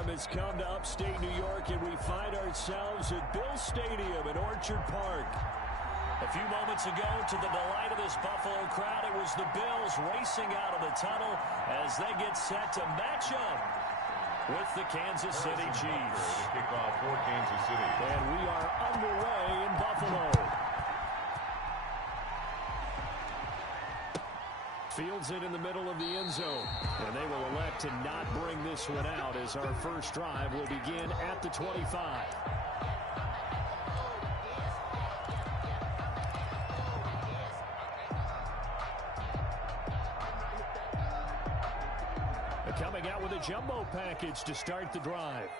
autumn has come to upstate New York, and we find ourselves at Bill Stadium in Orchard Park. A few moments ago, to the delight of this Buffalo crowd, it was the Bills racing out of the tunnel as they get set to match up with the Kansas City Chiefs. Kickoff for Kansas City. And we are underway in Buffalo. Fields it in the middle of the end zone. And they will elect to not bring this one out as our first drive will begin at the 25. Coming out with a jumbo package to start the drive.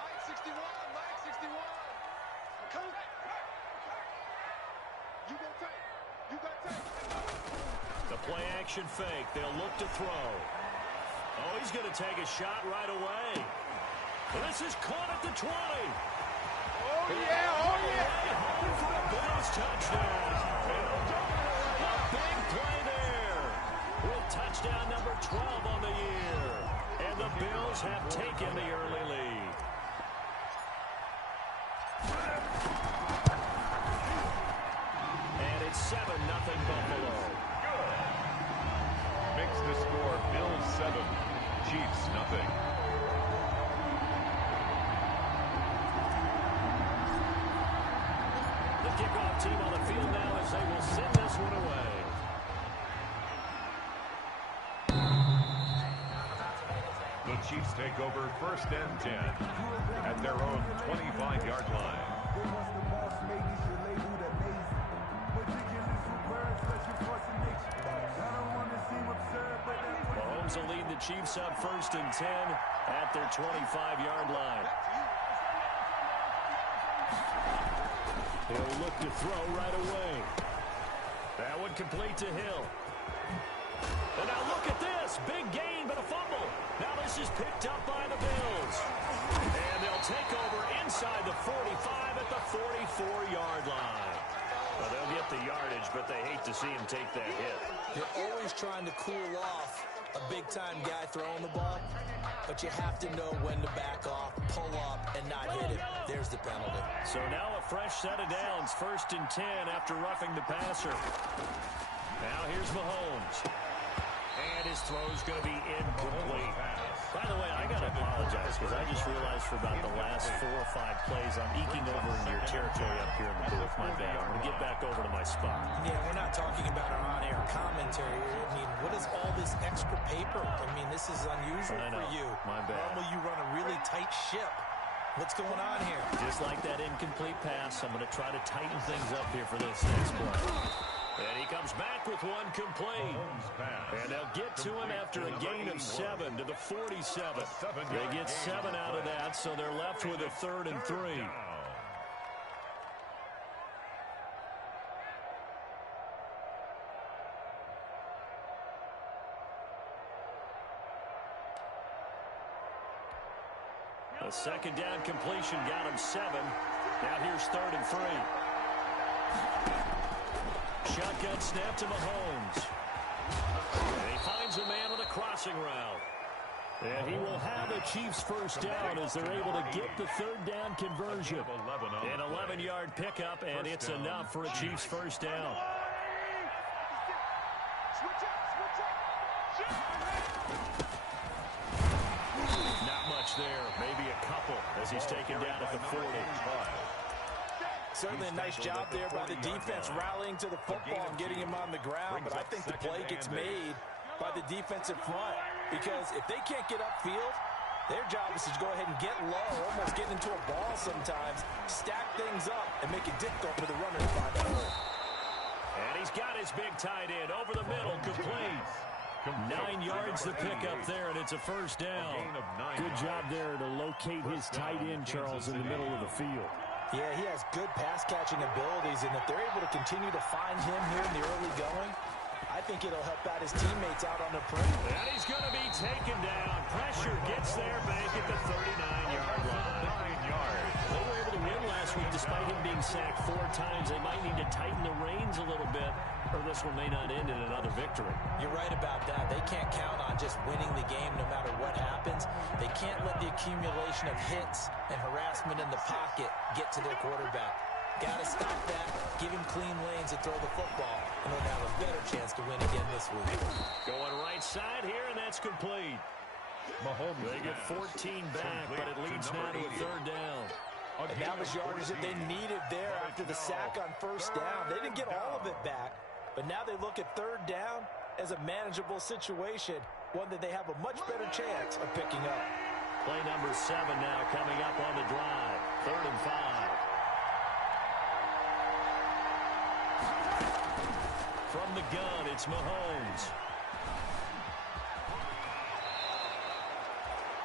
Mike 61, Mike 61. Coach. You gon' take. You got take. The play action fake. They'll look to throw. Oh, he's going to take a shot right away. This is caught at the 20. Oh, yeah. Oh, yeah. Home for a Bills touchdown. A big play there. With touchdown number 12 on the year. And the Bills have taken the early lead. And it's 7-0 Buffalo. Good. Makes the score Bills 7, Chiefs nothing. The kickoff team on the field now as they will send this one away. The Chiefs take over 1st and 10 at their own 25-yard line. Mahomes will lead the Chiefs up 1st and 10 at their 25-yard line. He'll look to throw right away. That one complete to Hill. And now look at this. Big gain, but a fumble. Now this is picked up by the Bills. And they'll take over inside the 45 at the 44-yard line. Well, they'll get the yardage, but they hate to see him take that hit. You're always trying to cool off a big-time guy throwing the ball, but you have to know when to back off, pull up, and not hit it. There's the penalty. So now a fresh set of downs, 1st and 10 after roughing the passer. Now here's Mahomes. And his throw's going to be incomplete. By the way, I got to apologize because I just realized for about the last 4 or 5 plays I'm eking over in your territory up here in the booth. My bad. I'm going to get back over to my spot. Yeah, we're not talking about our on-air commentary. I mean, what is all this extra paper? I mean, this is unusual for you. My bad. Normally you run a really tight ship. What's going on here? Just like that incomplete pass, I'm going to try to tighten things up here for this next play. And he comes back with one complete. And they'll get to him after a gain of 7 to the 47. They get 7 out of that, so they're left with a 3rd and 3. A 2nd down completion got him 7. Now here's 3rd and 3. Shotgun snap to Mahomes. And he finds a man on a crossing route. And he will have a Chiefs 1st down as they're able to get the 3rd down conversion. An 11-yard pickup, and it's enough for a Chiefs 1st down. Not much there, maybe a couple as he's taken down at the 40. Certainly a nice job there by the defense rallying to the football and getting him on the ground, but I think the play gets made by the defensive front because if they can't get upfield, their job is to go ahead and get low, almost get into a ball sometimes, stack things up, and make it difficult for the runner to find a hole. And he's got his big tight end over the middle, complete. 9 yards to pick up there, and it's a 1st down. Good job there to locate his tight end, Charles, in the middle of the field. Yeah, he has good pass-catching abilities, and if they're able to continue to find him here in the early going, I think it'll help out his teammates out on the perimeter. And he's going to be taken down. Pressure gets there back at the 39-yard line. 9 yards. They were able to win last Coach, despite him being sacked 4 times, they might need to tighten the reins a little bit, or this one may not end in another victory. You're right about that. They can't count on just winning the game no matter what happens. They can't let the accumulation of hits and harassment in the pocket get to their quarterback. Got to stop that, give him clean lanes to throw the football, and they'll have a better chance to win again this week. Going right side here, and that's complete. Mahomes. They get 14 back, but it leads now to a 3rd down. And that was yardage that they needed there after the sack on 1st down. They didn't get all of it back, but now they look at 3rd down as a manageable situation, one that they have a much better chance of picking up. Play number 7 now coming up on the drive. 3rd and 5. From the gun, it's Mahomes.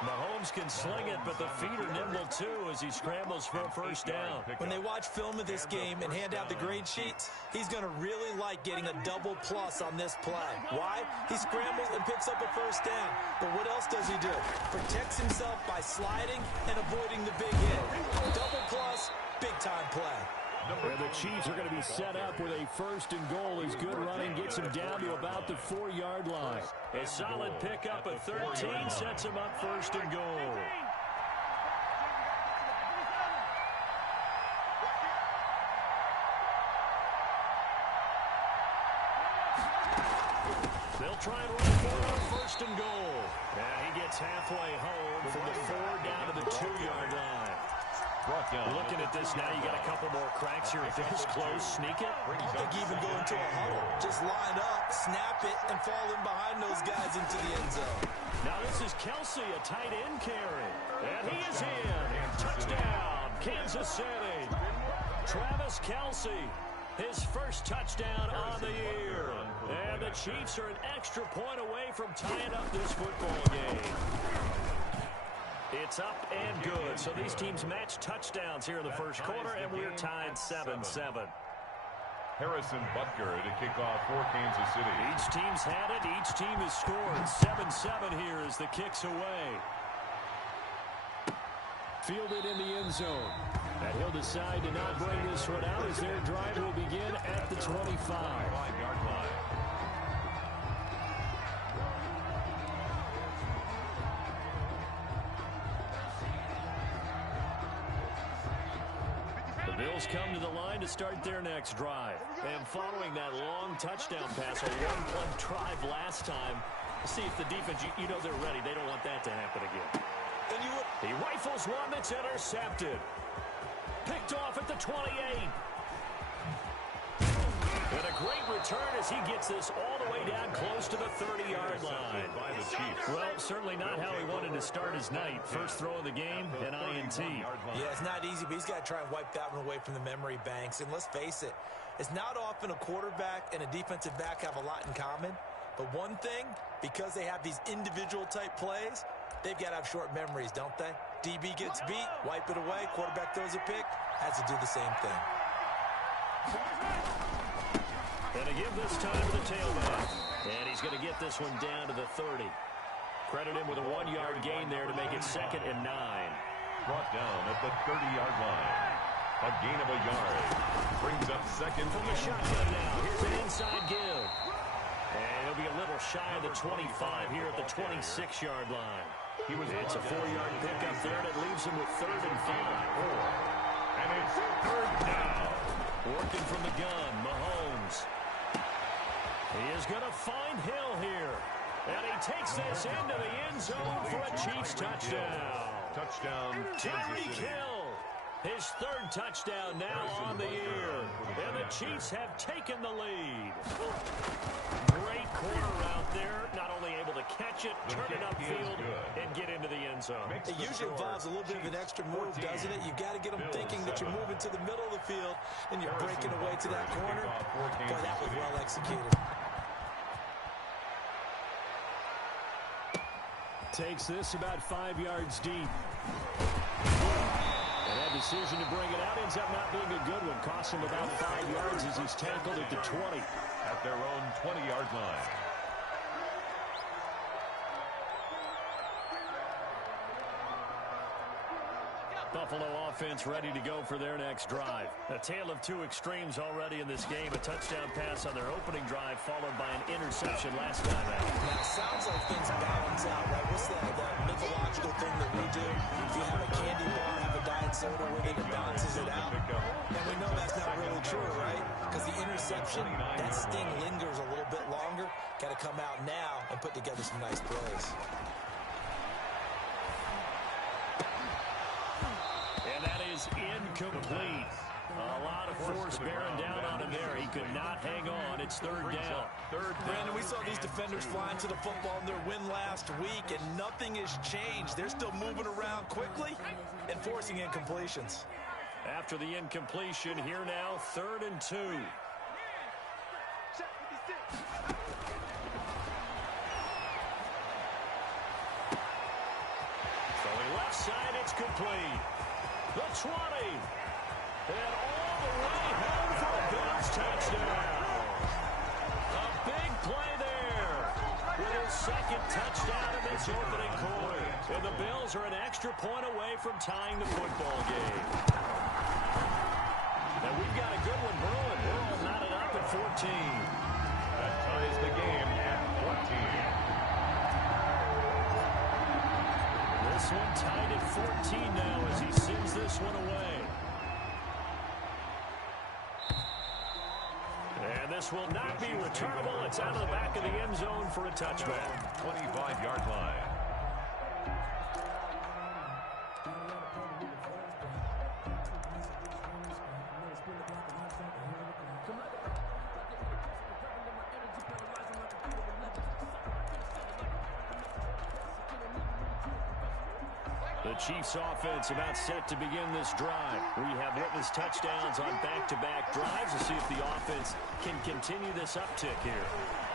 Mahomes can sling it, but the feet are nimble too as he scrambles for a 1st down. When they watch film of this game and hand out the grade sheets, he's going to really like getting a double plus on this play. Why? He scrambles and picks up a 1st down. But what else does he do? Protects himself by sliding and avoiding the big hit. Double plus, big-time play. And the Chiefs are going to be set up with a 1st and goal as good running gets him down to about the 4-yard line. A solid pickup at 13 sets him up 1st and goal. They'll try and run for it on 1st and goal. And he gets halfway home from the 4 down to the 2-yard line. Looking at this now, you got a couple more cracks here. If it's close, sneak it. I think even go into a huddle. Just line up, snap it, and fall in behind those guys into the end zone. Now this is Kelsey, a tight end carry. And he is in. Touchdown, Kansas City. Travis Kelsey, his 1st touchdown on the year. And the Chiefs are an extra point away from tying up this football game. It's up and good. So these teams match touchdowns here in the 1st quarter, and we're tied 7-7. Harrison Butker to kick off for Kansas City. Each team's had it. Each team has scored. 7-7 here as the kick's away. Fielded in the end zone. And he'll decide to not bring this one out as their drive will begin at the 25. 5-yard line. Bills come to the line to start their next drive. And following that long touchdown pass, a one-play drive last time, see if the defense, you know they're ready. They don't want that to happen again. He rifles one that's intercepted. Picked off at the 28. And a great return as he gets this all the way down close to the 30-yard line. By the Chiefs. Well, certainly not how he wanted to start his night. First throw of the game, an INT. Yeah, it's not easy, but he's got to try and wipe that one away from the memory banks. And let's face it, it's not often a quarterback and a defensive back have a lot in common. But one thing, because they have these individual type plays, they've got to have short memories, don't they? DB gets beat, wipe it away, quarterback throws a pick, has to do the same thing. And to give this time to the tailback. And he's going to get this one down to the 30. Credit him with a 1-yard gain there to make it 2nd and 9. Brought down at the 30-yard line. A gain of a yard. Brings up 2nd From the shotgun now. Here's an inside give. And he'll be a little shy of the 25 here at the 26-yard line. It's a 4-yard pickup there, and it leaves him with 3rd and 5. And it's 3rd down. Working from the gun, Mahomes. He is going to find Hill here. And he takes this into the end zone for a Chiefs touchdown. Touchdown, Tyreek Hill. His 3rd touchdown now on the year. And the Chiefs have taken the lead. Great corner out there. Not only able to catch it, turn it upfield, and get into the end zone. It usually involves a little bit of an extra move, doesn't it? You've got to get them thinking that you're moving to the middle of the field and you're breaking away to that corner. Boy, that was well executed. Takes this about 5 yards deep. And that decision to bring it out ends up not being a good one. Costs him about 5 yards as he's tackled at the 20. At their own 20-yard line. Buffalo offense ready to go for their next drive. A tale of two extremes already in this game. A touchdown pass on their opening drive followed by an interception last time out. Now, it sounds like things balance out, right? What's that mythological thing that we do? If you have a candy bar, have a diet soda with it, it balances it out. And we know that's not really true, right? Because the interception, that sting lingers a little bit longer. Got to come out now and put together some nice plays. And that is incomplete. A lot of force bearing down on him there. He could not hang on. It's third down. Brandon, we saw these defenders flying to the football in their win last week, and nothing has changed. They're still moving around quickly and forcing incompletions. After the incompletion, here now, 3rd and 2. Throwing left side, it's complete. The 20. And all the way home for a Bills touchdown. A big play there. With his second touchdown in this opening quarter. And the Bills are an extra point away from tying the football game. And we've got a good one brewing. We're all knotted up at 14. That ties the game at 14. This one tied at 14 now as he sends this one away. And this will not be returnable. It's out of the back of the end zone for a touchback. 25-yard line. The Chiefs offense about set to begin this drive. We have witnessed touchdowns on back-to-back drives to see if the offense can continue this uptick here.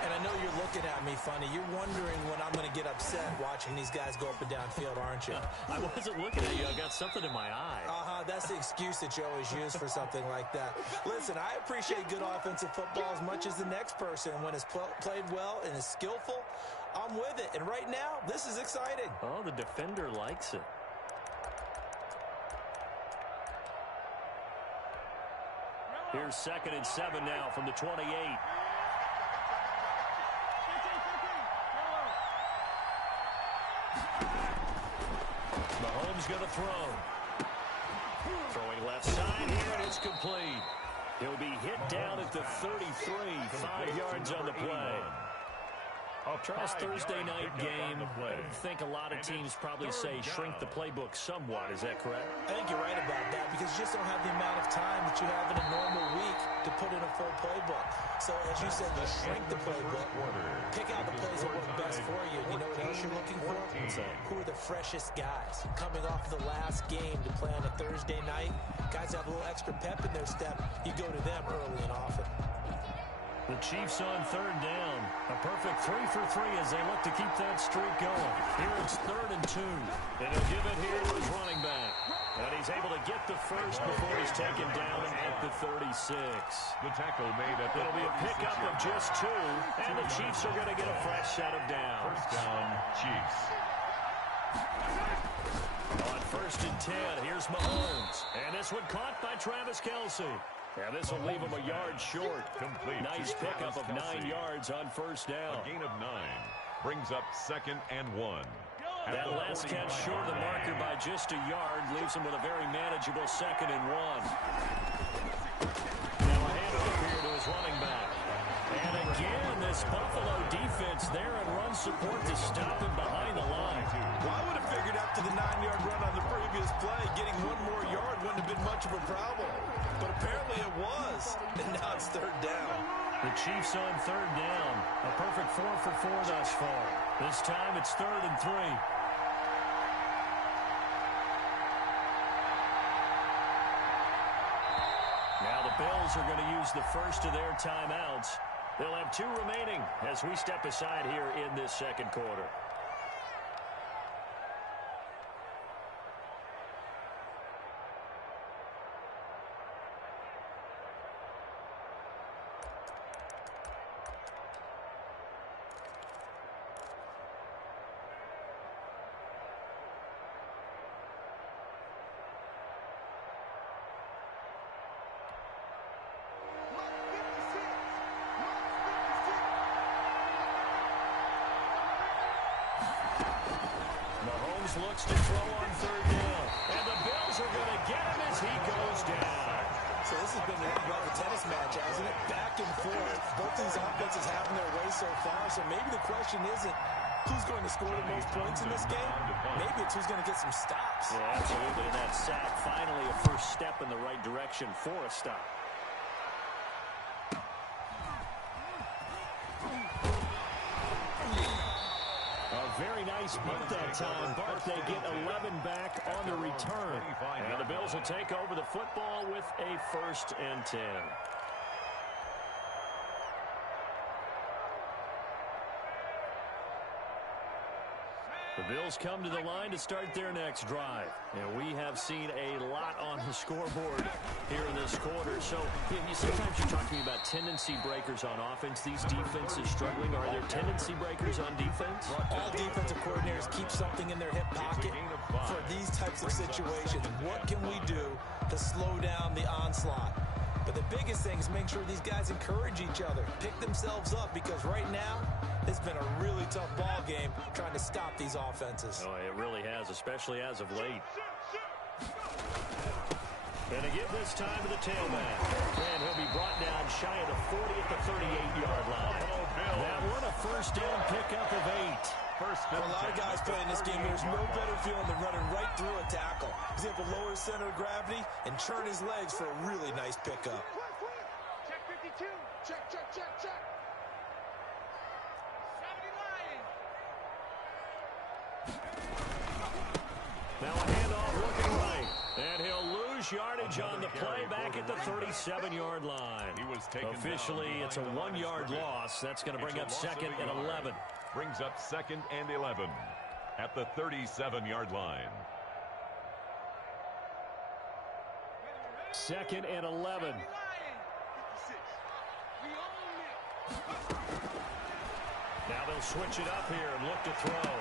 And I know you're looking at me funny. You're wondering when I'm going to get upset watching these guys go up and down field, aren't you? I wasn't looking at you. I got something in my eye. That's the excuse that you always use for something like that. Listen, I appreciate good offensive football as much as the next person. When it's played well and is skillful, I'm with it. And right now, this is exciting. Oh, the defender likes it. Here's 2nd and 7 now from the 28. Mahomes going to throw. Throwing left side here, and it's complete. He'll be hit down at the 33, 5 yards on the play. Charles, Thursday night game, I think a lot of teams probably say shrink the playbook somewhat. Is that correct? I think you're right about that because you just don't have the amount of time that you have in a normal week to put in a full playbook. So, as you said, you shrink the playbook, pick out the plays that work best for you. You know what else you're looking for? Who are the freshest guys coming off the last game to play on a Thursday night? Guys have a little extra pep in their step. You go to them early and often. The Chiefs on 3rd down. A perfect 3 for 3 as they look to keep that streak going. Here it's 3rd and 2. And he'll give it here to his running back. And he's able to get the first before he's taken down at the 36. The tackle made at the It'll be a pickup of just 2. And the Chiefs are going to get a fresh set of downs. First down, Chiefs. On 1st and 10, here's Mahomes. And this one caught by Travis Kelce. And this will leave him a yard short. Complete. Nice pickup of 9 yards on 1st down. A gain of 9 brings up 2nd and 1. That last catch short of the marker by just a yard leaves him with a very manageable 2nd and 1. Now a handoff here to his running back. And again, this Buffalo defense there and run support to stop him behind the line. Well, I would have figured after the 9-yard run on the previous play, getting 1 more yard wouldn't have been much of a problem. But apparently it was, and now it's 3rd down. The Chiefs on 3rd down. A perfect 4 for 4 thus far. This time it's 3rd and 3. Now the Bills are going to use the first of their timeouts. They'll have 2 remaining as we step aside here in this 2nd quarter. Offense looks to throw on third down. And the Bills are going to get him as he goes down. So this has been like a tennis match, hasn't it? Back and forth. Both these offenses having their way so far. So maybe the question isn't who's going to score the most points in this game. Maybe it's who's going to get some stops. Yeah, absolutely. And that sack, finally a first step in the right direction for a stop. A very nice punt that time, but they get 11 back on the return. And the Bills will take over the football with a 1st and 10. The Bills come to the line to start their next drive. And we have seen a lot on the scoreboard here in this quarter. So sometimes you talk to me about tendency breakers on offense. These defenses struggling. Are there tendency breakers on defense? All defensive coordinators keep something in their hip pocket for these types of situations. What can we do to slow down the onslaught? But the biggest thing is make sure these guys encourage each other, pick themselves up, because right now it's been a really tough ball game trying to stop these offenses. Oh, it really has, especially as of late. And to give this time to the tailback. And he'll be brought down shy of the 40 at the 38-yard line. That one a first down pickup of 8. For a lot of guys playing this game, there's no better feeling than running right through a tackle. He's able to lower his center of gravity and churn his legs for a really nice pickup. Check 52. Check, check, check, check. 70 Lions. Now a handoff looking right. And he'll lose yardage on the play back at the 37-yard line. Officially, it's a 1-yard loss. That's going to bring up 2nd and 11. Brings up 2nd and 11 at the 37-yard line. 2nd and 11. Now they'll switch it up here and look to throw.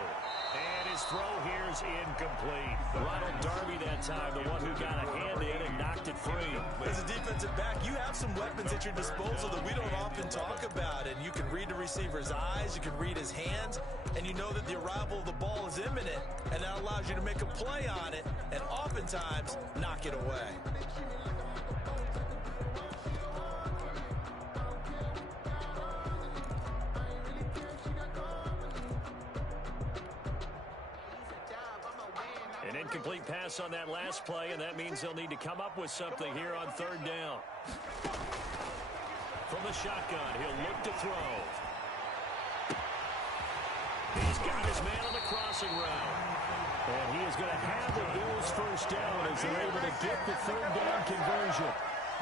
And his throw here is incomplete. Ronald Darby that time, the one who got a hand in and knocked it free. As a defensive back, you have some weapons at your disposal that we don't often talk about. And you can read the receiver's eyes, you can read his hands, and you know that the arrival of the ball is imminent. And that allows you to make a play on it and oftentimes knock it away. An incomplete pass on that last play, and that means they'll need to come up with something here on 3rd down. From the shotgun, he'll look to throw. He's got his man on the crossing route. And he is going to have the Bills' first down as they're able to get the 3rd down conversion.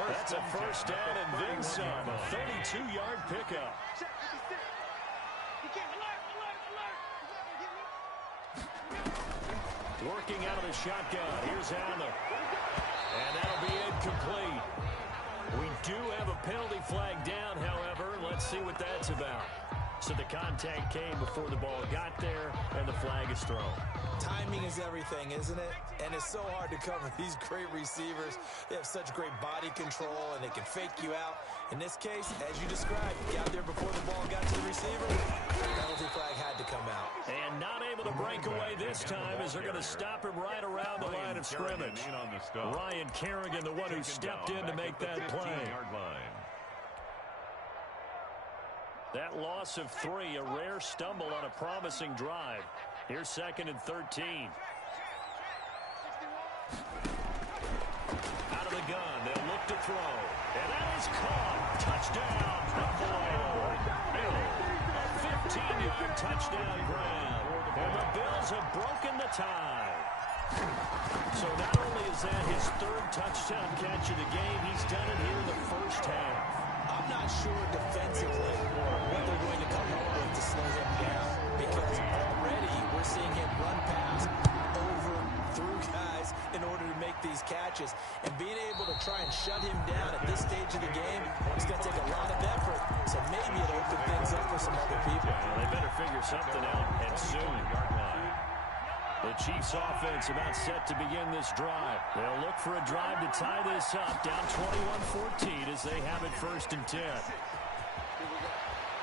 That's a first down and then some. A 32-yard pickup. Working out of the shotgun. Here's Allen. And that'll be incomplete. We do have a penalty flag down, however. Let's see what that's about. So the contact came before the ball got there, and the flag is thrown. Timing is everything, isn't it? And it's so hard to cover these great receivers. They have such great body control, and they can fake you out. In this case, as you described, got there before the ball got to the receiver. The penalty flag had to come out. And not able to break away this time as they're going to stop him right around the line of scrimmage. Ryan Kerrigan, the one who stepped in to make that play. That loss of 3, a rare stumble on a promising drive. Here's 2nd and 13. Out of the gun, they'll look to throw. And that is caught. Touchdown, Buffalo. A 15-yard touchdown grab. And the Bills have broken the tie. So not only is that his 3rd touchdown catch of the game, he's done it here in the first half. I'm not sure defensively what they're going to come up with to slow him down, because already we're seeing him run past, over, through guys in order to make these catches. And being able to try and shut him down at this stage of the game is going to take a lot of effort. So maybe it'll open things up for some other people. Well, they better figure something out, and soon. The Chiefs offense about set to begin this drive. They'll look for a drive to tie this up, down 21-14 as they have it 1st and 10.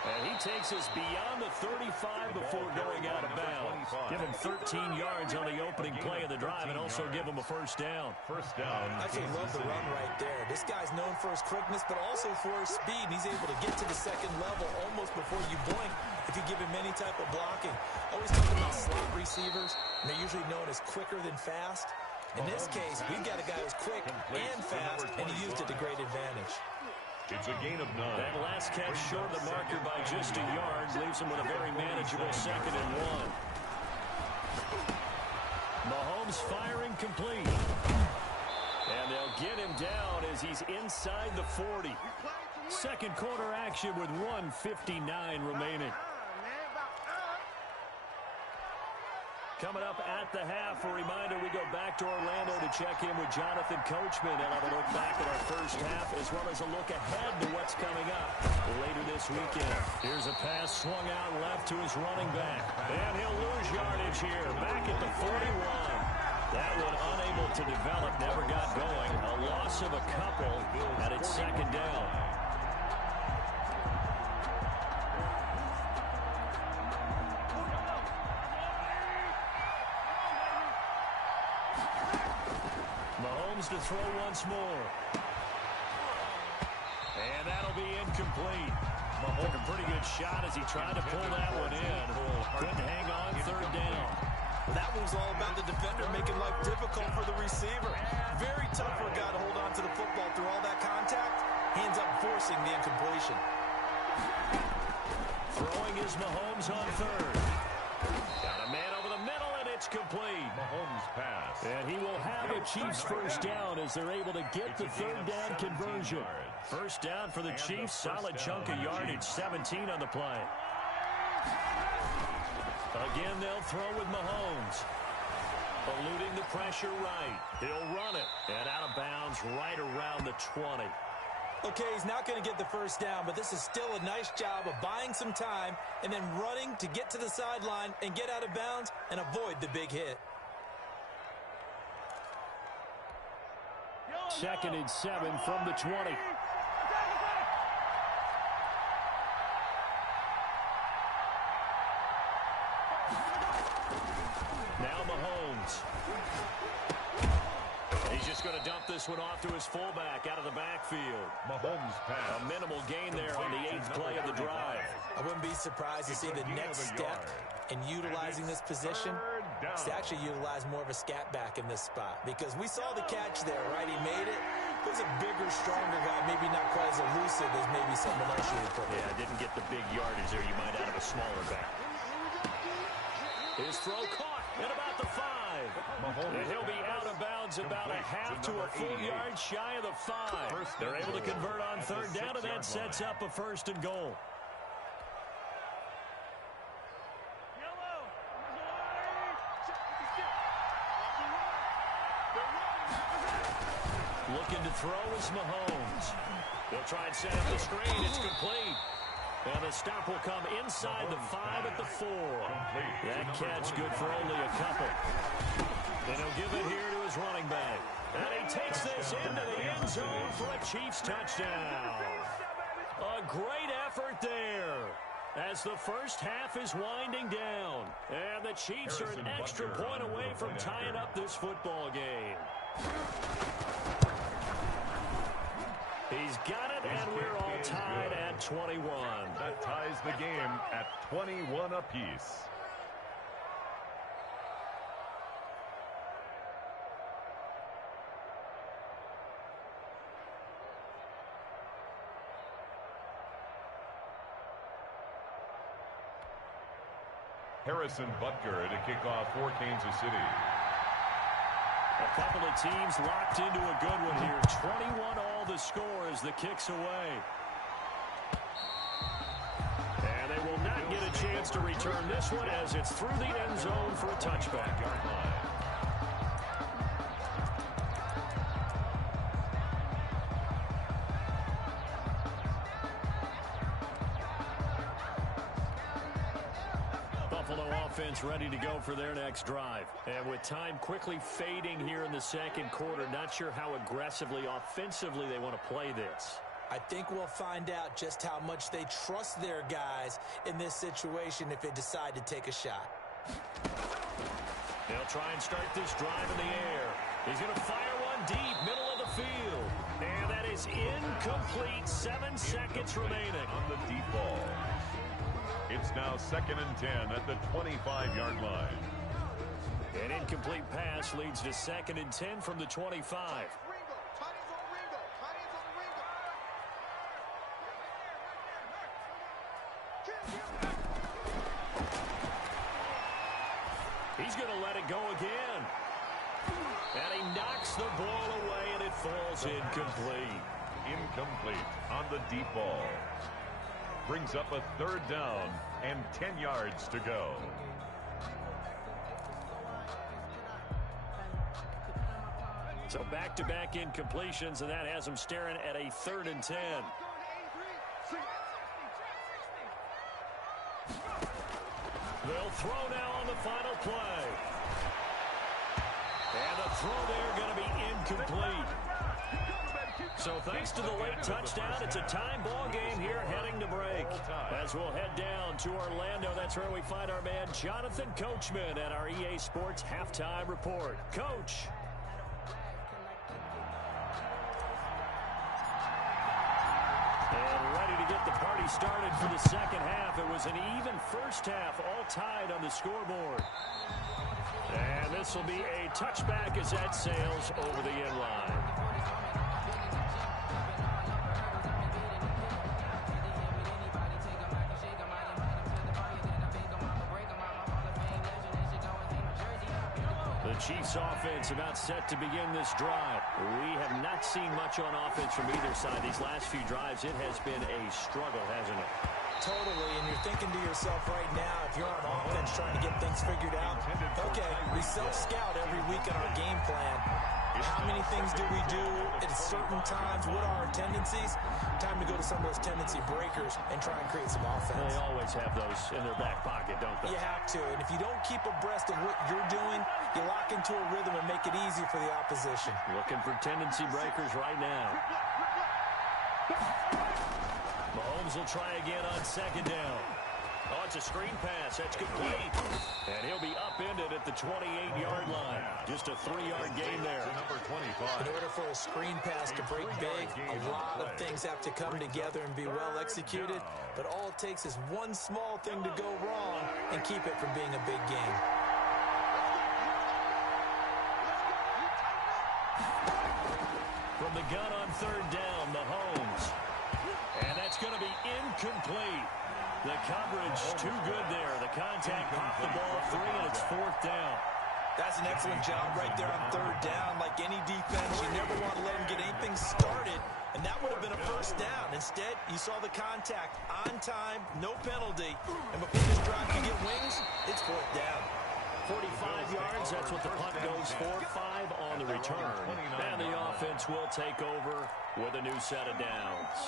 And he takes us beyond the 35 before going out of bounds. Give him 13 yards on the opening play of the drive and also give him a first down. First down. I actually love the run right there. This guy's known for his quickness, but also for his speed. And he's able to get to the second level almost before you blink if you give him any type of blocking. Always talking about slot receivers, and they're usually known as quicker than fast. In this case, we've got a guy who's quick and fast, and he used it to great advantage. It's a gain of 9. That last catch short of the marker by just a yard leaves him with a very manageable 2nd and 1. Mahomes firing complete. And they'll get him down as he's inside the 40. Second quarter action with 1:59 remaining. Coming up at the half, a reminder, we go back to Orlando to check in with Jonathan Coachman and have a look back at our first half as well as a look ahead to what's coming up later this weekend. Here's a pass swung out left to his running back. And he'll lose yardage here, back at the 41. That one unable to develop, never got going. A loss of a couple, and it's 2nd down. To throw once more. And that'll be incomplete. Took a pretty good shot as he tried to pull that one in. Couldn't hang on, 3rd down. That was all about the defender making life difficult for the receiver. Very tough for a guy to hold on to the football through all that contact. He ends up forcing the incompletion. Throwing is Mahomes on 3rd. Got a man over the middle, and it's complete. Mahomes pass. And he will have a Chiefs first down as they're able to get the 3rd down conversion. First down for the Chiefs, solid chunk of yardage, 17 on the play. Again, they'll throw with Mahomes. Eluding the pressure right. He'll run it. And out of bounds right around the 20. Okay, he's not going to get the first down, but this is still a nice job of buying some time and then running to get to the sideline and get out of bounds and avoid the big hit. 2nd and 7 from the 20. Now Mahomes. He's just going to dump this one off to his fullback out of the backfield. Mahomes pass. A minimal gain there on the 8th play of the drive. I wouldn't be surprised to see the next step in utilizing this position. It's to actually utilize more of a scat back in this spot because we saw the catch there, right? He made it. He was a bigger, stronger guy, maybe not quite as elusive as maybe someone else you would put. Yeah, didn't get the big yardage there you might out of a smaller back. His throw caught at about the 5. And he'll be out of bounds about a half to a full yard shy of the 5. They're able to convert on 3rd down, and that sets up a 1st and goal. Looking to throw is Mahomes. They'll try and set up the screen. It's complete. And the stop will come inside the 5 at the 4. That catch good for only a couple. And he'll give it here to his running back. And he takes this into the end zone for a Chiefs touchdown. A great effort there as the first half is winding down. And the Chiefs are an extra point away from tying up this football game. He's got it, and we're all tied at 21. That ties the game at 21 apiece. Harrison Butker to kick off for Kansas City. A couple of teams locked into a good one here. 21 all the score as the kick's away. And they will not get a chance to return this one as it's through the end zone for a touchback. Offense ready to go for their next drive. And with time quickly fading here in the second quarter, not sure how aggressively, offensively they want to play this. I think we'll find out just how much they trust their guys in this situation if they decide to take a shot. They'll try and start this drive in the air. He's going to fire one deep, middle of the field. And that is incomplete. 7 seconds remaining. On the deep ball. It's now 2nd and 10 at the 25-yard line. An incomplete pass leads to 2nd and 10 from the 25. He's going to let it go again. And he knocks the ball away, and it falls incomplete. Incomplete on the deep ball. Brings up a 3rd down and 10 yards to go. So back-to-back incompletions, and that has him staring at a 3rd and 10. They'll throw now on the final play. And the throw there going to be incomplete. So thanks to the late touchdown, it's a time ball game here heading to break. As we'll head down to Orlando, that's where we find our man Jonathan Coachman at our EA Sports Halftime Report. Coach. And ready to get the party started for the second half. It was an even first half, all tied on the scoreboard. And this will be a touchback as that sails over the end line. The Chiefs offense about set to begin this drive. We have not seen much on offense from either side. These last few drives, it has been a struggle, hasn't it? Totally, and you're thinking to yourself right now, if you're on offense trying to get things figured out, okay, we self-scout every week in our game plan. How many things do we do at certain times? What are our tendencies? Time to go to some of those tendency breakers and try and create some offense. They always have those in their back pocket, don't they? You have to, and if you don't keep abreast of what you're doing, you lock into a rhythm and make it easy for the opposition. Looking for tendency breakers right now. Mahomes will try again on 2nd down. Oh, it's a screen pass. That's complete. And he'll be upended at the 28-yard line. Just a 3-yard gain there. Number 25. In order for a screen pass to break big, a lot of things have to come together and be well executed. But all it takes is one small thing to go wrong and keep it from being a big game. From the gun on 3rd down, Mahomes. And that's going to be incomplete. The coverage too good there. The contact popped the ball free, and it's 4th down. That's an excellent job right there on 3rd down. Like any defense, you never want to let them get anything started, and that would have been a 1st down. Instead, you saw the contact on time, no penalty, and before this drive can get wings, it's 4th down. 45 yards, that's what the punt goes for. 5 on the return. And the offense will take over with a new set of downs.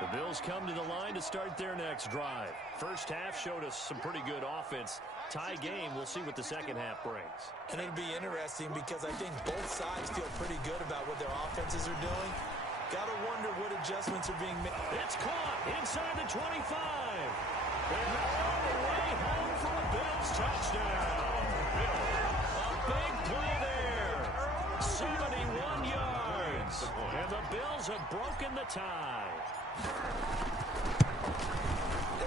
The Bills come to the line to start their next drive. First half showed us some pretty good offense. Tie game, we'll see what the second half brings. And it'll be interesting because I think both sides feel pretty good about what their offenses are doing. Got to wonder what adjustments are being made. It's caught inside the 25. And all the way home for a Bills touchdown. A big play there. 71 yards. And the Bills have broken the tie.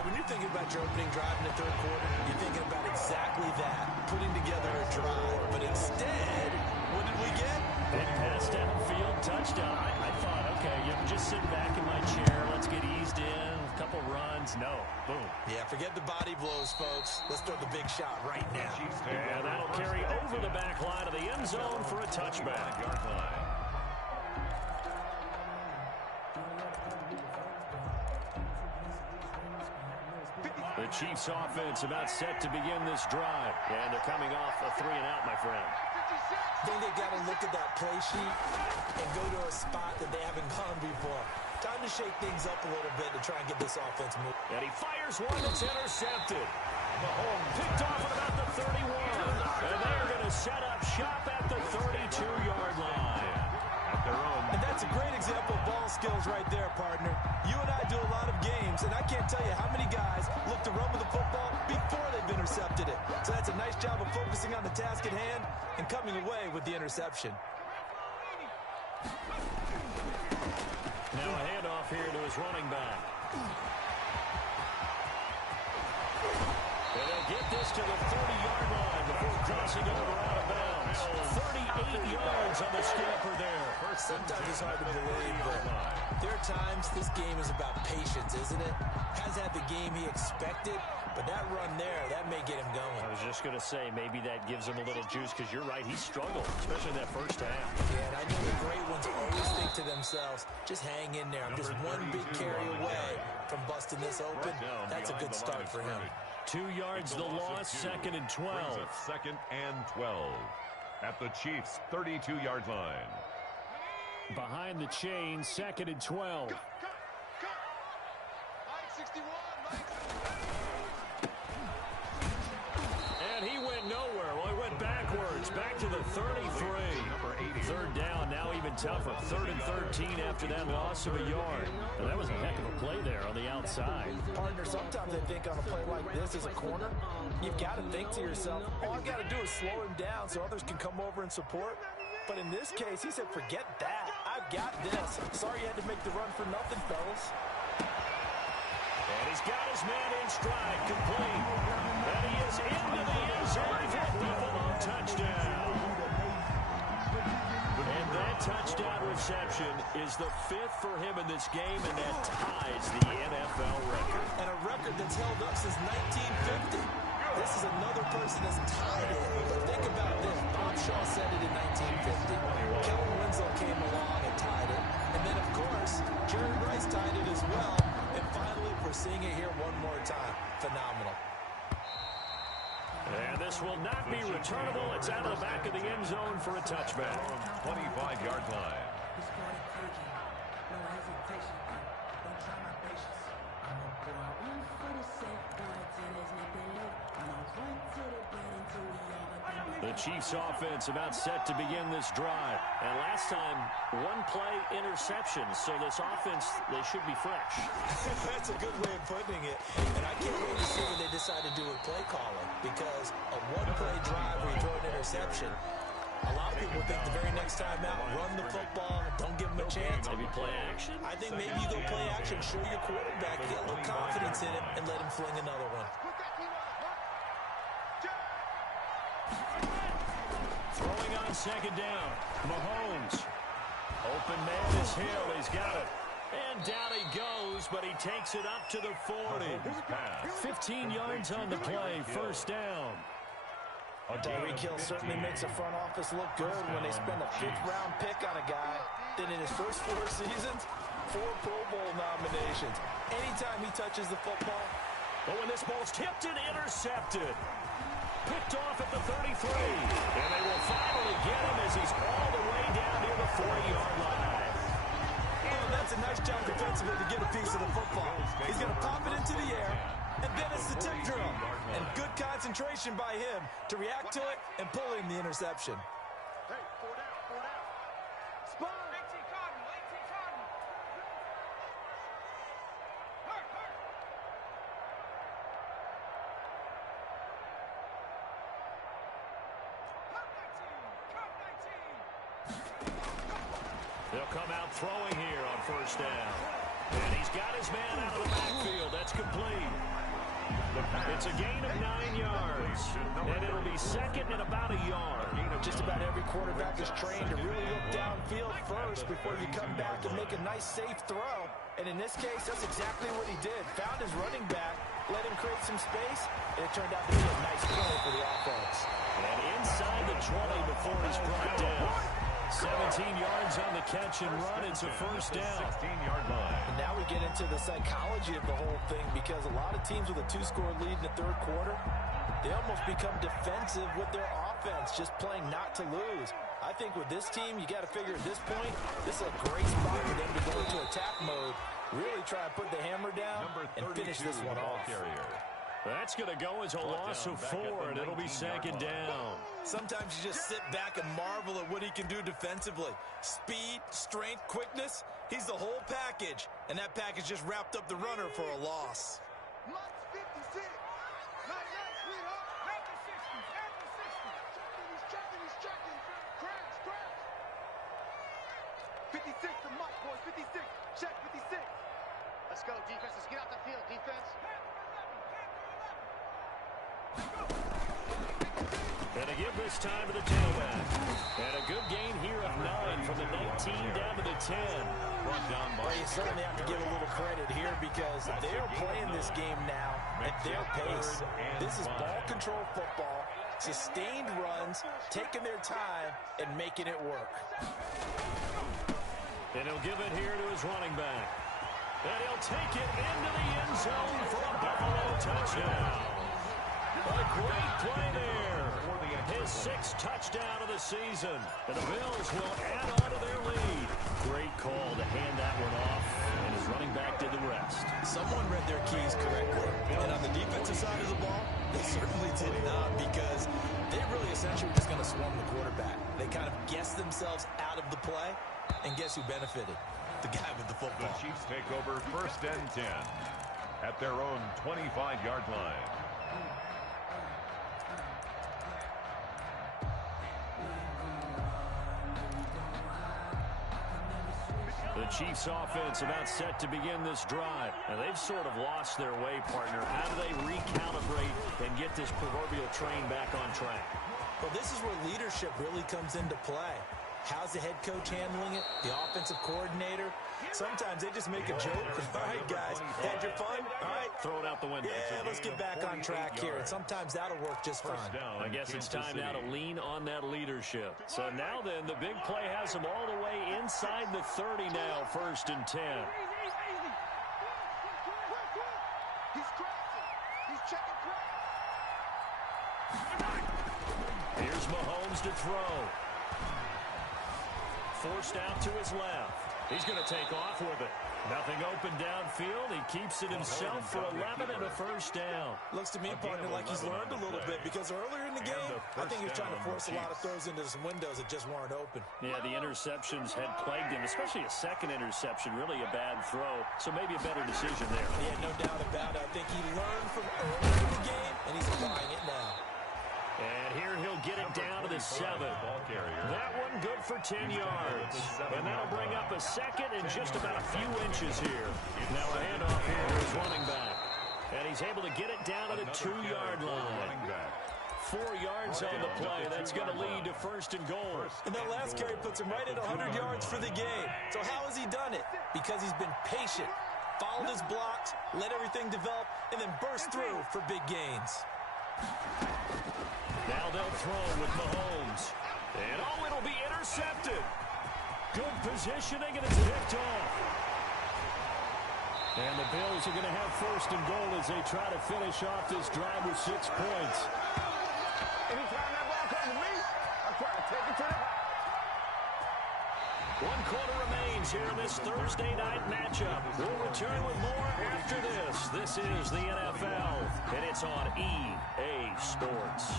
When you're thinking about your opening drive in the 3rd quarter, you're thinking about exactly that, putting together a drive. But instead, what did we get? Big pass downfield touchdown. I thought, okay, I'm just sitting back in my chair. Let's get eased in. A couple runs. No. Boom. Yeah, forget the body blows, folks. Let's throw the big shot right now. And that'll carry over the back line of the end zone for a touchback. The Chiefs offense about set to begin this drive. And they're coming off a 3-and-out, my friend. I think they got to look at that play sheet and go to a spot that they haven't gone before. Time to shake things up a little bit to try and get this offense moving. And he fires one that's intercepted. Mahomes picked off at about the 31. And they're going to set up shop at the 32-yard line. At their own. And that's a great example of games right there, partner. You and I do a lot of games, and I can't tell you how many guys look to run with the football before they've intercepted it. So that's a nice job of focusing on the task at hand and coming away with the interception. Now a handoff here to his running back. And they'll get this to the 30-yard line before crossing over out of bounds. 38 yards on the scamper there. Sometimes it's hard to believe, but there are times this game is about patience, isn't it? Hasn't had the game he expected, but that run there, that may get him going. I was just going to say, maybe that gives him a little juice, because you're right, he struggled, especially in that first half. Yeah, and I know the great ones always think to themselves, just hang in there. I'm just one big carry away from busting this open. That's a good start for him. 2 yards the loss, 2nd and 12. 2nd and 12 at the Chiefs' 32-yard line. Behind the chain, 2nd and 12. Mike 61, Mike. And he went nowhere. Well, he went backwards, back to the 33. 3rd down, now even tougher. 3rd and 13 after that loss of a yard. And that was a heck of a play there on the outside. Partner, sometimes I think on a play like this as a corner, you've got to think to yourself, all I've got to do is slow him down so others can come over and support. But in this case, he said, forget that. I've got this. Sorry you had to make the run for nothing, fellas. And he's got his man in stride, complete. And he is into the end zone for a Buffalo touchdown. And that touchdown reception is the 5th for him in this game, and that ties the NFL record. And a record that's held up since 1950. This is another person that's tied it. But think about this. Bob Shaw said it in 1950. Kellen Winslow came along and tied it. And then, of course, Jerry Rice tied it as well. And finally, we're seeing it here one more time. Phenomenal. And this will not be returnable. It's out of the back of the end zone for a touchback. 25-yard line. The Chiefs offense about set to begin this drive. And last time, 1 play interception. So this offense, they should be fresh. That's a good way of putting it. And I can't wait to see what they decide to do with play calling. Because a 1-play drive where you throw an interception, a lot of people think the very next time out, run the football, don't give them a chance. Maybe play action? I think maybe you go play action, show your quarterback, get a little confidence in it, and let him fling another one. Throwing on 2nd down. Mahomes. Open man is Hill. He's got it. And down he goes, but he takes it up to the 40. 15 yards on the play. 1st down. Tyreek Hill certainly makes a front office look good when they spend a 5th-round pick on a guy. Then in his first 4 seasons, 4 Pro Bowl nominations. Anytime he touches the football. But when this ball's tipped and intercepted. Picked off at the 33. And they will finally get him as he's all the way down near the 40-yard line. Oh, that's a nice job defensively to get a piece of the football. He's going to pop it into the air, and then it's the tip drill. And good concentration by him to react to it and pull in the interception. Hey, 4 down, 4 down. Spot. 18 Cardinal, 18 Cardinal. Hurt, hurt. They'll come out throwing here on 1st down. And he's got his man out of the backfield. That's complete. It's a gain of 9 yards. And it'll be 2nd and about a yard. Just about every quarterback is trained to really look downfield first before you come back and make a nice, safe throw. And in this case, that's exactly what he did. Found his running back, let him create some space, and it turned out to be a nice play for the offense. And inside the 20 before he's brought down. 17 yards on the catch and run. It's a 1st down. 16-yard line. And now we get into the psychology of the whole thing, because a lot of teams with a 2-score lead in the 3rd quarter, they almost become defensive with their offense, just playing not to lose. I think with this team, you got to figure at this point, this is a great spot for them to go into attack mode, really try to put the hammer down and finish this one off. That's going to go as a loss of 4, and it'll be second down. Sometimes you just sit back and marvel at what he can do defensively. Speed, strength, quickness, he's the whole package. And that package just wrapped up the runner for a loss. 56 to Mike, boys. 56. Check 56. Let's go, defense. Let's get out the field, defense. And to give this time to the tailback. And a good gain here of 9 from the 19 down to the 10. Brought down by Well, you certainly have to give a little credit here because they're playing this game now at their pace. This is ball control football, sustained runs, taking their time, and making it work. And he'll give it here to his running back. And he'll take it into the end zone for a Buffalo touchdown. A great play there. His 6th touchdown of the season. And the Bills will add on to their lead. Great call to hand that one off. And his running back did the rest. Someone read their keys correctly. And on the defensive side of the ball, they certainly did not because they really essentially were just going to swarm the quarterback. They kind of guessed themselves out of the play. And guess who benefited? The guy with the football. The Chiefs take over 1st and 10 at their own 25-yard line. The Chiefs offense about set to begin this drive. And they've sort of lost their way, partner. How do they recalibrate and get this proverbial train back on track? Well, this is where leadership really comes into play. How's the head coach handling it? The offensive coordinator? Sometimes they just make a joke. All right, guys, had your fun? All right. Throw it out the window. Yeah, let's get back on track here. And sometimes that'll work just fine. I guess it's time now to lean on that leadership. So now then, the big play has them all the way inside the 30 now, 1st and 10. He's crossing. He's checking crack. Here's Mahomes to throw. Forced out to his left. He's going to take off with it. Nothing open downfield. He keeps it himself for 11 and a 1st down. Looks to me, partner, like he's learned a little bit because earlier in the game, I think he was trying to force a lot of throws into some windows that just weren't open. Yeah, the interceptions had plagued him, especially a 2nd interception, really a bad throw. So maybe a better decision there. Yeah, no doubt about it. I think he learned from earlier in the game, and he's applying it now. And here he'll get it down to the 7. That one good for 10 yards. And that'll bring up a 2nd and just about a few inches here. Now a handoff here to his running back. And he's able to get it down to the 2-yard line. 4 yards on the play. That's going to lead to 1st and goal. And that last carry puts him right at 100 yards for the game. So how has he done it? Because he's been patient, followed his blocks, let everything develop, and then burst through for big gains. Now they'll throw with Mahomes. And oh, it'll be intercepted. Good positioning, and it's picked off. And the Bills are going to have 1st and goal as they try to finish off this drive with 6 points. Anytime that ball comes to me, I try to take it to the house. 1 quarter remains here in this Thursday night matchup. We'll return with more after this. This is the NFL, and it's on EA Sports.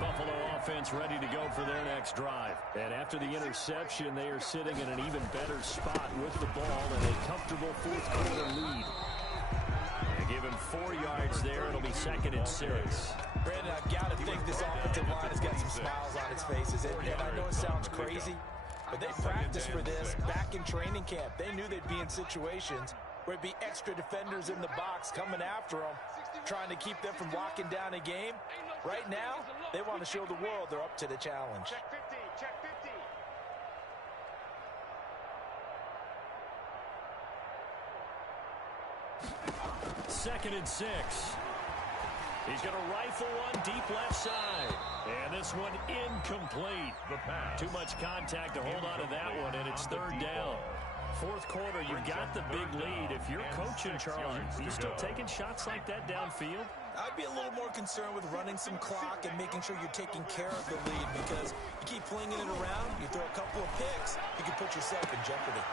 Buffalo offense ready to go for their next drive. And after the interception, they are sitting in an even better spot with the ball and a comfortable 4th quarter lead. And given 4 yards there, it'll be 2nd and 6. Brandon, I've got to think this offensive line has got some smiles on its faces. And I know it sounds crazy, but they practiced for this back in training camp. They knew they'd be in situations where it'd be extra defenders in the box coming after them, trying to keep them from locking down a game. Right now, they want to show the world they're up to the challenge. Check 50. Check 50. 2nd and 6. He's going to rifle one deep left side. And this one incomplete. Too much contact to hold on to that one, and it's 3rd down. 4th quarter, you've got the big lead. If you're coaching, Charles, are you still taking shots like that downfield? I'd be a little more concerned with running some clock and making sure you're taking care of the lead because you keep flinging it around, you throw a couple of picks, you can put yourself in jeopardy.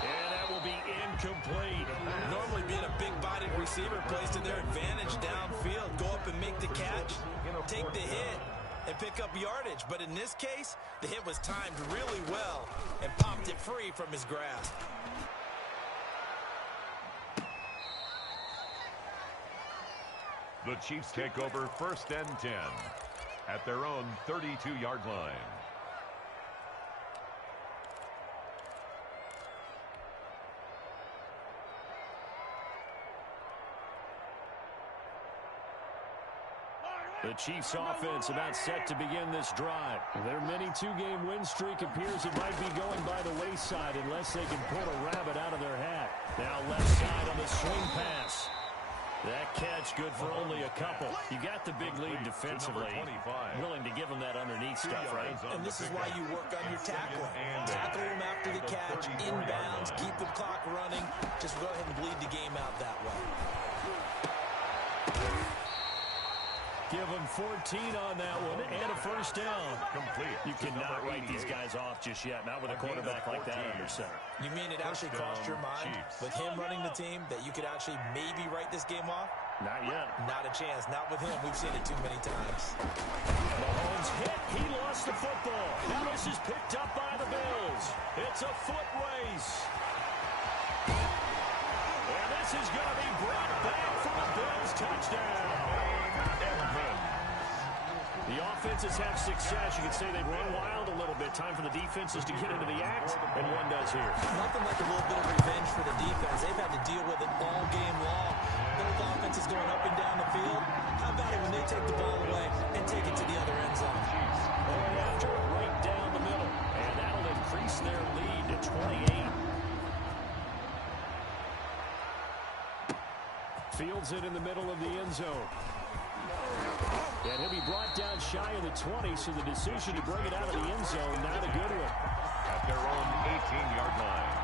And that will be incomplete. Normally being a big-bodied receiver plays to their advantage downfield. Go up and make the catch, take the hit, and pick up yardage. But in this case, the hit was timed really well and popped it free from his grasp. The Chiefs take over 1st and 10 at their own 32-yard line. The Chiefs offense about set to begin this drive. Their mini two-game win streak appears it might be going by the wayside unless they can pull a rabbit out of their hat. Now left side on the swing pass. That catch good for only a couple. You got the big lead defensively. Willing to give them that underneath stuff, right? And this is why you work on your tackling. Tackle them after the catch, inbounds, keep the clock running. Just go ahead and bleed the game out that way. Give them 14 on that one and a first down. Complete. You cannot write these guys off just yet, not with a quarterback like that under center. You mean it actually crossed your mind with him running the team that you could actually maybe write this game off? Not yet. Not a chance. Not with him. We've seen it too many times. Mahomes hit. He lost the football. Now this is picked up by the Bills. It's a foot race. And this is going to be brought back for the Bills touchdown. The offenses have success. You can say they've run wild a little bit. Time for the defenses to get into the act, and one does here. Nothing like a little bit of revenge for the defense. They've had to deal with it all game long. Both offenses going up and down the field. How about it when they take the ball away and take it to the other end zone? Going after it right down the middle, and that'll increase their lead to 28. Fields it in the middle of the end zone. And he'll be brought down shy of the 20, so the decision to bring it out of the end zone, not a good one. At their own 18-yard line.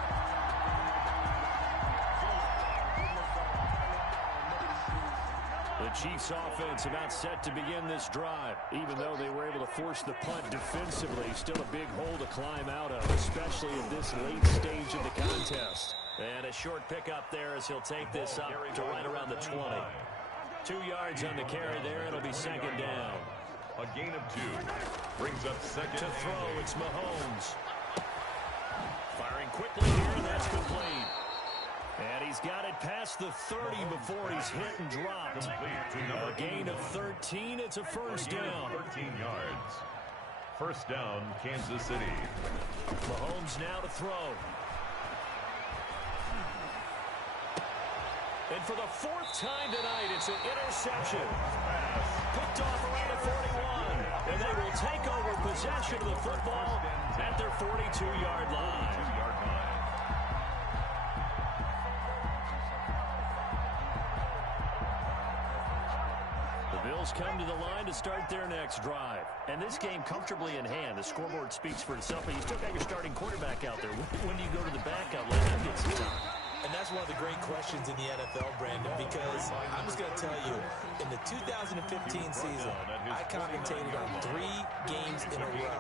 The Chiefs offense about set to begin this drive. Even though they were able to force the punt defensively, still a big hole to climb out of, especially at this late stage of the contest. And a short pickup there as he'll take this up to right around the 20. 2 yards on the carry there. It'll be second down. A gain of 2 brings up second. To throw, it's Mahomes. Firing quickly here, and that's complete. And he's got it past the 30 before he's hit and dropped. A gain of 13. It's a first down. 13 yards. First down, Kansas City. Mahomes now to throw. And for the 4th time tonight, it's an interception. Picked off around the 41. And they will take over possession of the football at their 42-yard line. The Bills come to the line to start their next drive. And this game comfortably in hand. The scoreboard speaks for itself, but you still got your starting quarterback out there. When do you go to the backup? Let him get some time. And that's one of the great questions in the NFL, Brandon, because I'm just going to tell you, in the 2015 season, I commentated on 3 games in a row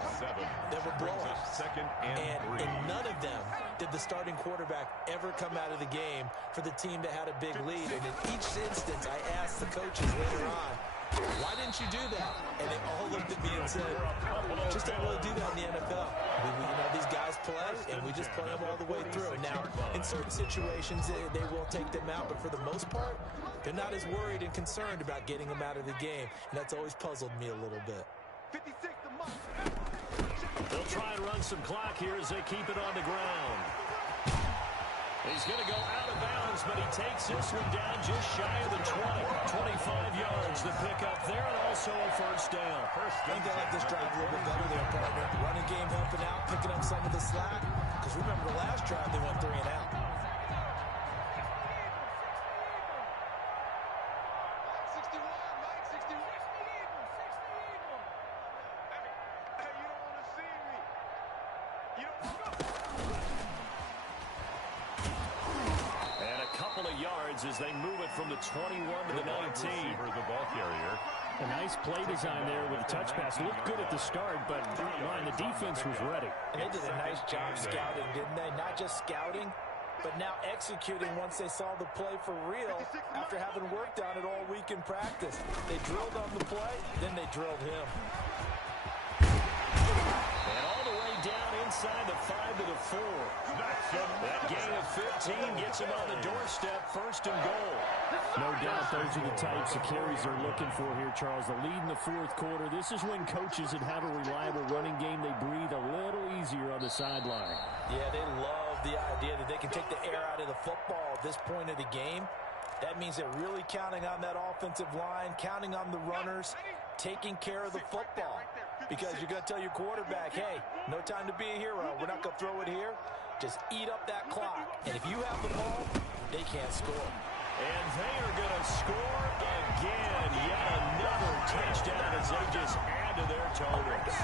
that were blowouts. And in none of them did the starting quarterback ever come out of the game for the team that had a big lead. And in each instance, I asked the coaches later on, why didn't you do that? And they all looked at me and said, just don't really do that in the NFL. These guys play, and we just play them all the way through. Now, in certain situations, they will take them out, but for the most part, they're not as worried and concerned about getting them out of the game, and that's always puzzled me a little bit. They'll try and run some clock here as they keep it on the ground. He's going to go out of bounds, but he takes this one down just shy of the 20. 25 yards to pick up there, and also a first down. I think they like this drive a little bit better there, partner. Running game helping out, picking up some of the slack. Because remember the last drive, they went 3 and out. As they move it from the 21 to the 19. The ball carrier. A nice play design there with a touch pass. Looked good at the start, but line the defense was ready. And they did a nice job scouting, didn't they? Not just scouting, but now executing once they saw the play for real after having worked on it all week in practice. They drilled on the play, then they drilled him. And all the way down inside the 5 to the 4. That gain of 15 gets him on the doorstep, 1st and goal. No doubt those are the types of carries they're looking for here, Charles. The lead in the 4th quarter. This is when coaches that have a reliable running game, they breathe a little easier on the sideline. Yeah, they love the idea that they can take the air out of the football at this point of the game. That means they're really counting on that offensive line, counting on the runners, taking care of the football. Because you're going to tell your quarterback, hey, no time to be a hero. We're not going to throw it here. Just eat up that clock. And if you have the ball, they can't score. And they are going to score again. Yet another touchdown as they just add to their totals.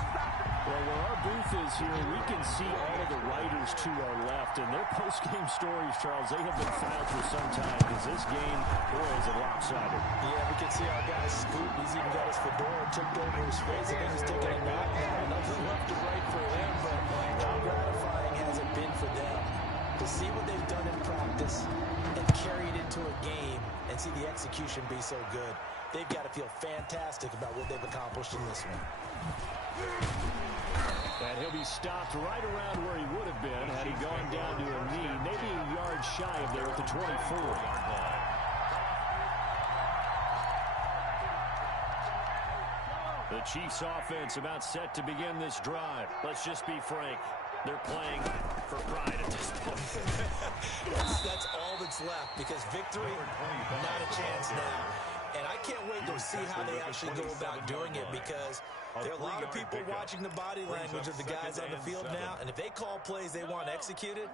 Well, where our booth is here, we can see all of the writers to our left. And their post-game stories, Charles, they have been filed for some time because this game, boy, is it lopsided. Yeah, we can see our guy Scoot. He's even got his fedora tipped over his face. I think he's taking a nap now. Nothing left to write for him, but how gratifying has it been for them to see what they've done in practice and carry it into a game and see the execution be so good. They've got to feel fantastic about what they've accomplished in this one. And he'll be stopped right around where he would have been had he gone down to a knee, maybe a yard shy of there at the 24-yard line. The Chiefs offense about set to begin this drive. Let's just be frank. They're playing for pride at this point. That's all that's left because victory, not a chance now. And I can't wait to see how they actually go about doing it because there are a lot of people watching the body language of the guys on the field now. And if they call plays they want executed,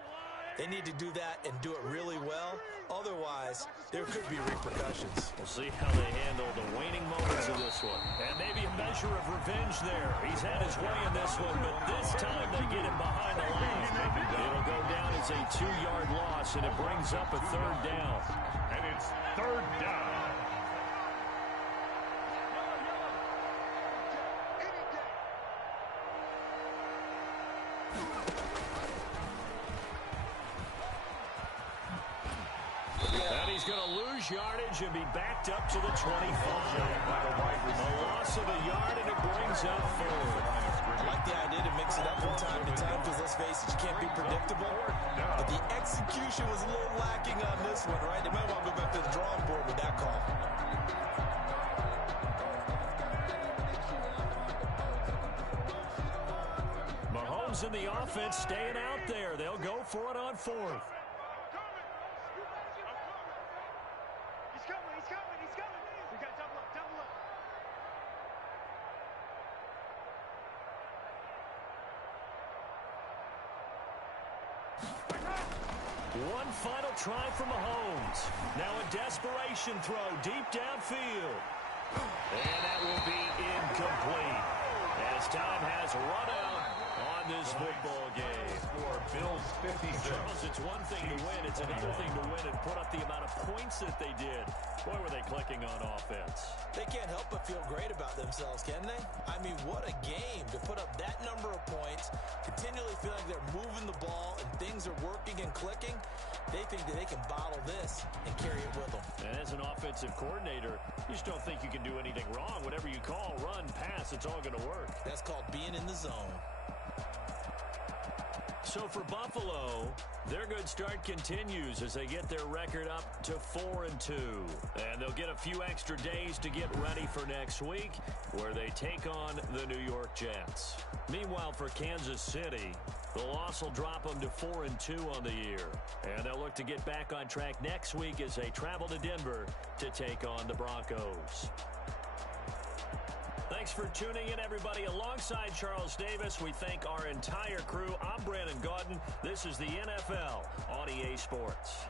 they need to do that and do it really well. Otherwise, there could be repercussions. We'll see how they handle the waning moments of this one. And maybe a measure of revenge there. He's had his way in this one, but this time they get him behind the line. It'll go down as a 2-yard loss, and it brings up a 3rd down. And it's 3rd down. He's going to lose yardage and be backed up to the 25. A loss of a yard, and it brings up 4th. I like the idea to mix it up from time to time because, let's face it, you can't be predictable. But the execution was a little lacking on this one, right? They might want to go back to the drawing board with that call. Mahomes and the offense staying out there. They'll go for it on 4th. One final try from Mahomes. Now a desperation throw deep downfield. And that will be incomplete as time has run out on this football game. For Bills 56. Charles, it's one thing to win. It's another thing to win and put up the amount of points that they did. Boy, were they clicking on offense. They can't help but feel great about themselves, can they? I mean, what a game to put up that number of points, continually feel like they're moving the ball and things are working and clicking. They think that they can bottle this and carry it with them. And as an offensive coordinator, you just don't think you can do anything wrong. Whatever you call, run, pass, it's all going to work. That's called being in the zone. So for Buffalo, their good start continues as they get their record up to 4-2. And they'll get a few extra days to get ready for next week, where they take on the New York Jets. Meanwhile, for Kansas City, the loss will drop them to 4-2 on the year. And they'll look to get back on track next week as they travel to Denver to take on the Broncos. Thanks for tuning in, everybody. Alongside Charles Davis, we thank our entire crew. I'm Brandon Gaudin. This is the NFL on EA Sports.